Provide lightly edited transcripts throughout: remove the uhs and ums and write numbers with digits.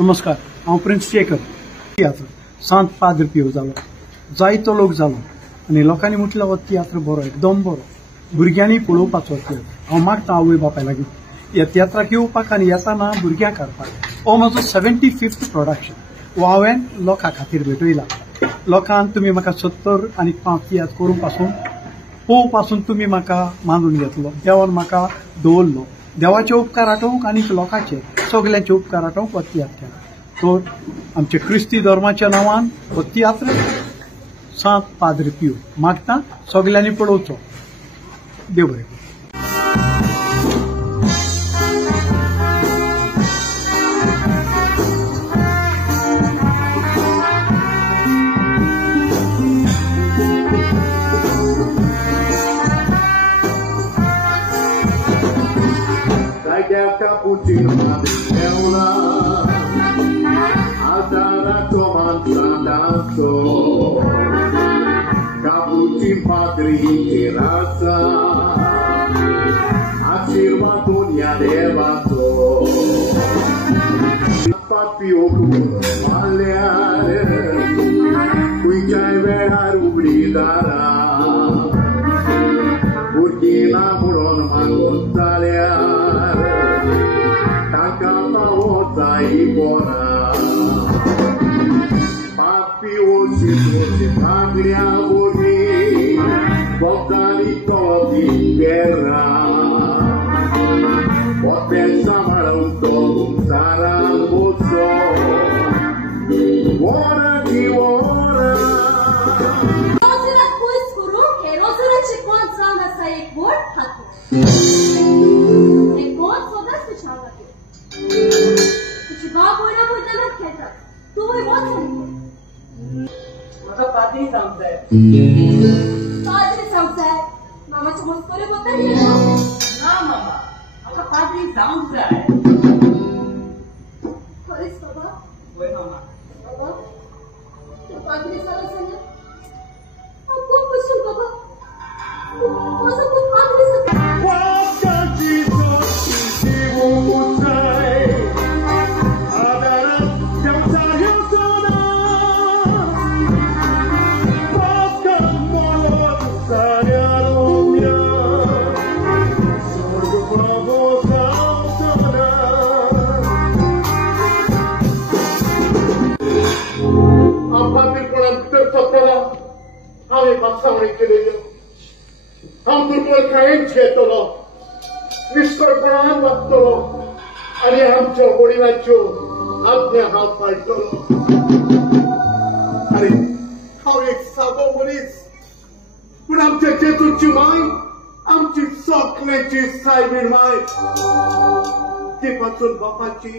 नमस्कार, हांव प्रिन्स शेखर. सांत पाद्र पियो जालो, जायतो लोक जालो आनी लोकांनी म्हटलं हो तियात्र बरो, एकदम बरो, भुरग्यांनी पळोवपाचो तियात्र. हांव मागता आवय बापाय लागीं ह्या तियात्राक येवपाक आनी येताना भुरग्यांक हाडपाक. हो म्हजो 75th प्रोडक्शन. हो हांवें लोकां खातीर भेटयला. लोकांक तुमी म्हाका 70 आनी 5 तियात्र करूं पासून पोव पासून तुमी म्हाका मानून घेतलो. देवान म्हाका दवरलो. देवाचे उपकार आठवूंक आनी लोकांचे सगल्यांचे उपकार आठवूंक हो तियात्र केला. तर आमच्या क्रिस्ती धर्माच्या नांवान हो तियात्र सांत पाद्र पियो मागता सगल्यांनी पळोवचो. देव बरें करूं. Cappuccino è una altara comandante Cappuccino padre in terrazza a Cirvatonia devato Papio maleare qui c'è vera rubricara Burkina Muron Mangonzalia Ibora Papi osi pagliamoli Botani todi guerra Potenza maronto saramuzzo Ora di ora Rozera kuis kuruke, rozera chekwan sana sa ek word hatu Ek word soda se chalake बाप होना बोलता मत कहता तू वही बहुत समझे मतलब पाती समझता है पादरी समझता है मामा चमक करे बोलता नहीं है ना मामा आपका पाती समझता है और इस बाबा वही मामा बाबा तो पादरी साला संग आपको पूछो बाबा वो सब कुछ पादरी से Passare che anche quel caencetolo निष्कर्पणात्मत्तलो आणि आमच्या वडिलांच्यो आज्ञा हात पायतलो. अरे हांव एक सादो मनीस पूण आमच्या जेजूची माय आमची सगळ्यांची सायबीण माय ती पासून बापाची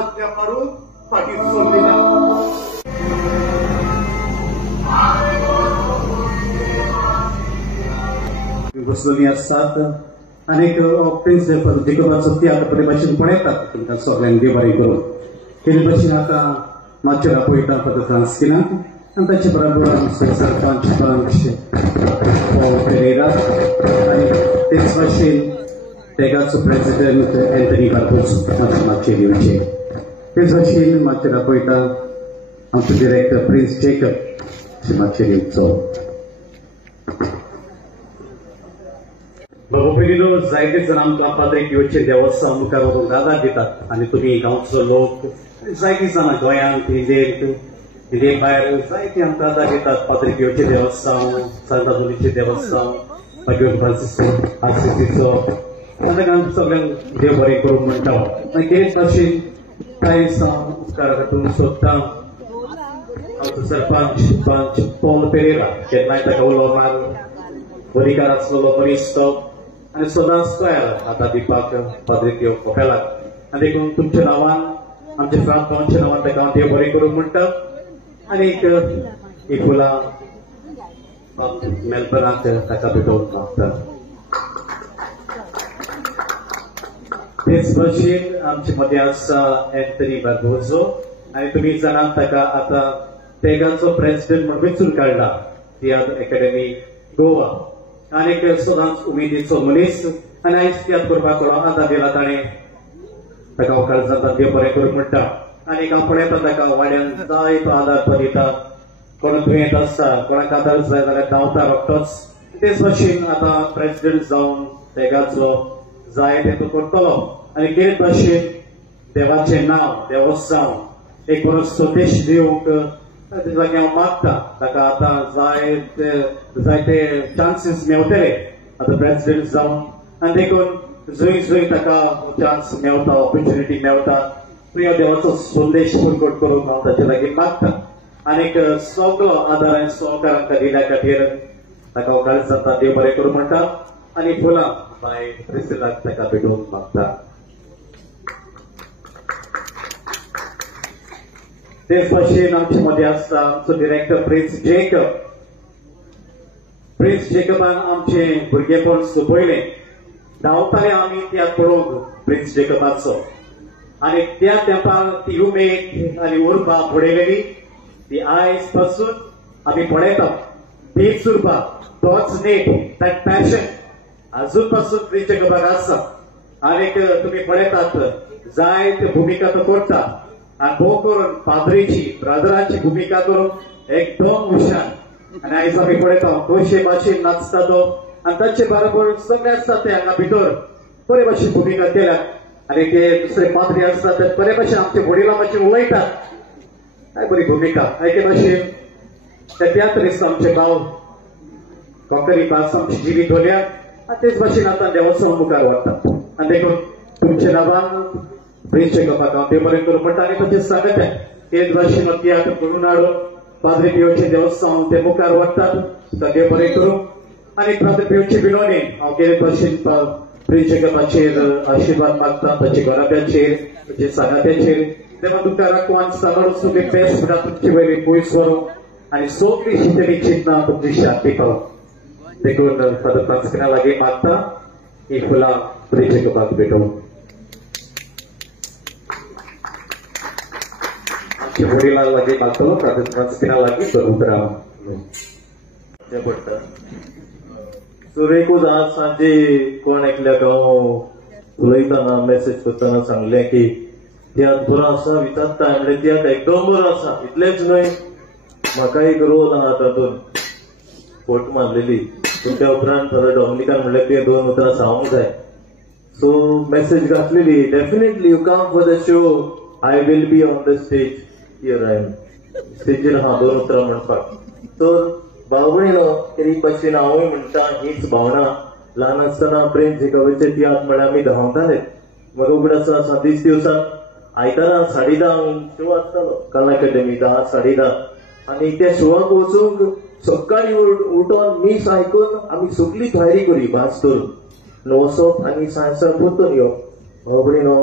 आज्ञा पाळून फाटीं सरली ना. बसलेली असतात अनेक प्रिन्स देकोबाचो तियात्र बरे भाशेन पळयतात तुमकां सगळ्यांक देव बरें करून. तेजे भाशेन आतां माचेरा पळयता पत्रकारां स्किनाक आनी ताचे बरोबर सरपंच पॉल पेरेरा आनी तेच भाशेन तेगाचो प्रेसिडेंट एंथनी बार्बोस माचेरीचे. तेच भाशेन माचेरा पळयता आमचो डिरेक्टर प्रिन्स शेखर माचेरीचो. भोपेलीनो जायते जाण आमकां पाद्री पियोचे देवस्थान मुखार व्हरून दादा दितात आनी तुमी गांवचो लोक जायतीं जाणां गोंयांत इंडिये भायर जायतीं आमकां दादा दितात. पाद्री पियोचे देवस्थान, सांतादोलीचे देवस्थान, मागीर फ्रांसिस्को आरसीसीचो ताका सगळ्यांक देव बरें करूं म्हणटा. आनी तेच भाशेन कांय उपकार हाडूंक सोदता आमचो सरपंच पॉल पेरेरा. केन्नाय ताका उलो मार अधिकार आसलेलो बरिस्तो आनी सदांच तयार आतां दिवपाक पाद्री पियो कपेलाक. आनी देखून तुमच्या नांवान आमच्या फ्रांसच्या नांवान ताका हांव देव बरें करूं म्हणटा. आनी एक फुलां मेलबर्नाक ताका भेटोवंक मागता. तेच भाशेन आमचे मदें आसा एंथनी बार्बोसो आनी तुमी जाणात ताका आतां तेगाचो प्रेसिडेंट म्हणून वेंचून काडला तियात्र अकॅडमी गोवा. आनीक सदांच उमेदीचो मनीस आनी आयज तियात्र करपाक आदार दिला ताणें ताका वकालत जाता देव बरें करूं म्हणटा. आनी हांव पळयता ताका वाड्यान जायतो आदार तो दिता कोण दुयेंत आसता कोणाक आदार जाय जाल्यार धांवता रोखडोच तेच भाशेन आतां प्रेसिडेंट जावन देगाचो जाय ते तो करतलो आनी तेच भाशेन देवाचें नांव देवस्थान एक बरो संदेश दिवंक ते जाग्यार हांव मागता ताका आतां जायते चान्सीस मेळटले आतां प्रेसिडेंट जावन आनी देखून जंय जंय ताका चान्स मेळटा ऑपॉर्च्युनिटी मेळटा प्रिय देवाचो संदेश प्रकट करूंक हांव ताचे लागीं मागता आनीक सगळो आदार आनी सहकारांक दिल्या खातीर ताका वकालत जाता देव बरें करूं म्हणटा आनी फुलां बाय प्रेसिडेंटाक ताका भेटूंक मागता तेच भाशेन आमचे मदीं आसता आमचो डिरेक्टर प्रिन्स जेकबान आमचें भुरगेपण सोंपयलें धांवताले आमी त्या पळोवंक प्रिन्स जेकबाचो आनी त्या तेंपार ती उमेद आनी उर्बा पळयलेली ती आयज पासून आमी पळयता तीच उर्बा तोच नेट दॅट पॅशन अजून पासून प्रिन्स जेकबाक आसा आनीक तुमी पळयतात जायत्यो भुमिका तो करता आनी भोव करून पाद्रीची ब्रादराची भुमिका करून एकदम हुशार आनी आयज आमी पळयता कशे भाशेन नाचता तो आनी ताचे बरोबर सगळे आसता ते हांगा भितर बरे भाशेन भुमिका केल्या आनी ते दुसरे पाद्री आसता ते बरे भाशेन आमच्या वडिलां भाशेन उलयतात काय बरी भुमिका एके भाशेन ते तियात्रीस्ट आमचे भाव कोंकणी भास आमची जिवीत धरल्या आनी तेच भाशेन आतां देवस्थान मुखार व्हरतात आनी देखून तुमच्या नांवान प्रिन्स जेकबाक हांव देव बरें करूं म्हणटा आनी तशेंच सांगता तेच भाशेन तियात्र करून हाडून पाद्री पियोचे देवस्थान ते मुखार व्हरतात देव बरें करूं आनी पाद्री पियोचे बिनोणे हांव केले भाशेन प्रिन्स जेकबाचेर आशिर्वाद मागता ताचे घराब्याचेर ताचे सांगात्याचेर तेन्ना तुमकां राखवान सांगडूच तुमी बेस्ट म्हणटा तुमचे वयली पयस व्हरून आनी सगळीं शितेली चिंतना तुमची शांती पावो देखून फादर फ्रांसिस्कना लागीं मागता ही फुलां प्रिन्स जेकबाक भेटोवंक वडिलां लागीं मागतलो फादर फ्रांसिस्कना लागीं बरोवपाक पडटा सुरेकूच आज सांजे कोण एकल्याक हांव उलयतना मेसेज करतना सांगलें की तियात्र बरो आसा विचारता म्हणल्यार तियात्र एकदम बरो आसा इतलेंच न्हय म्हाका एक रोल आहा तातूंत फोट मारलेली तुमच्या उपरांत फादर डॉमिनिकान म्हणलें तुवें 2 उतरां सांगूंक जाय सो मेसेज घातलेली definitely you come for the show I will be on the stage here I am स्टेजीर आहा 2 उतरां म्हणपाक तर भावयलो तरी भाशेन हांवूय म्हणटा हीच भावना ल्हान आसतना प्रिन्स जेकबाचे तियात्र म्हळ्यार आमी धांवताले म्हाका उगडास आसा दीस दिवसाक आयतारा 10:30 शो आसतालो कला अकादेमी 10:30 आनी त्या शोवाक वचूंक सकाळी उठोन मीस आयकून आमी सगळी तयारी करी भास धरून वचप आनी सांजचा परतून येवप भावयलो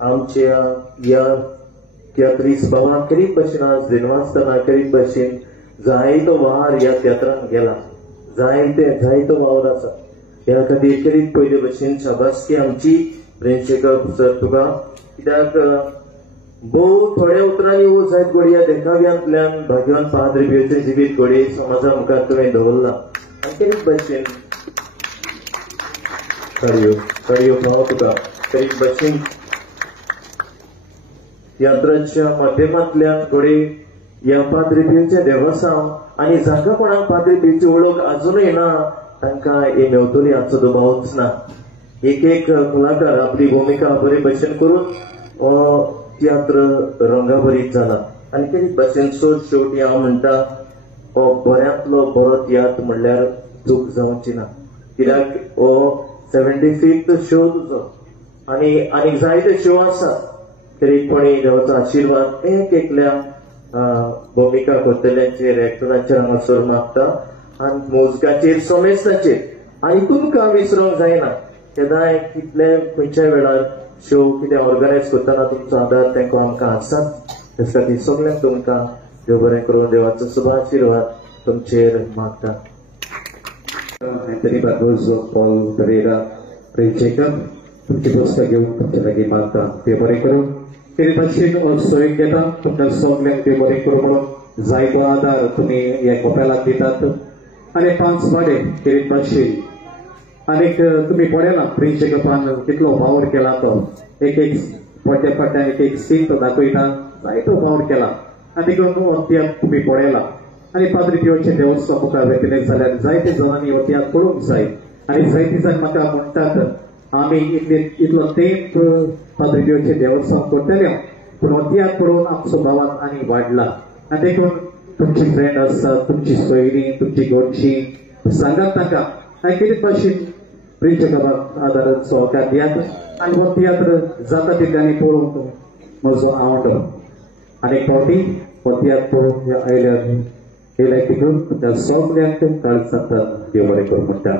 आमच्या ह्या तियात्रीस भावान करीत भाशेन आज दिनवासतना करीत भाशेन जायतो वार ह्या तियात्रान गेला जायतो वावर आसा ह्या खातीर करीत पयले भाशेन शाबासकी आमची प्रिन्स जेकब सर तुका कित्याक भोव थोड्या उतरांनी वो जायत घडये देखाव्यांतल्यान भाग्यवान पाद्री पियोचे जिवीत घडये समाजा मुखार तुवें दवरला आनी करीत भाशेन कळयो भाव तुका करीत भाशेन तियात्राच्या माध्यमांतल्यान घडये ह्या पाद्री पियोचे देवस्थान आनी जांकां कोणाक पाद्री पियोची वळख अजूनय ना तांकां हे मेवतली हाचो दुबावच ना एक कलाकार आपली भुमिका बरे भाशेन करून तियात्र रंगाभरीत जाला आनी तेच भाशेन शेवटी हांव म्हणटा हो बऱ्यांतलो बरो तियात्र म्हणल्यार चूक जावची ना कित्याक हो 75th शो तुजो आनी आनीक जायते शो आसा तरीपणी देवाचो आशिर्वाद एकल्या भुमिका करतल्यांचेर एक्टरांचेर हांगासर मागता आनी मोजकाचेर समेस्ताचेर आनी तुमकां विसरूंक जायना केदांय कितले खंयच्याय वेळार शो कितें ऑर्गनायज करतना तुमचो आदार तेंको आमकां आसात तेच खातीर सगळ्यांक तुमकां देव बरें करून देवाचो शुभ आशिर्वाद तुमचेर मागता Anthony Barroso, Paul Pereira, Prince Jacob, तुमची पुस्तक घेऊन तुमच्या लागीं मागता ते बरें करून ते भाशेन सोयीक घेता तुमकां सगळ्यांक ते बरें करून म्हणून जायतो आदार तुमी ह्या कपेलाक दितात आनी 5 पाडे ते भाशेन आनीक तुमी पळयला प्रिन्स जेकबान कितलो वावर केला तो एक पडटे पडट्यान एक सीन तो दाखयता जायतो वावर केला आनी देखून अत्यात तुम्ही पळयला आनी पाद्री पियोचे देवस्थान मुखार वेतले जाल्यार जायते जणांनी अत्यात पळोवंक जाय आनी जायती जाण म्हाका म्हणटात आमी इतलो तेंप पाद्री पियोचे देवस्थान करतले पूण अत्यात पळोवन आमचो भावान आनी वाडला आनी देखून तुमची फ्रेंड आसतात तुमची सोयरी तुमची घरची सांगात ताका आनी कितें भाशेन प्रिच करप आदारान सहकार दियात आनी हो तियात्र जाता तितल्यांनी पळोवंक म्हजो आवडो आनी फावटी हो तियात्र पळोवंक आयल्यार हे लायकीतून त्या सगल्यांक काळ सांगतात देव बरें करूं म्हणटा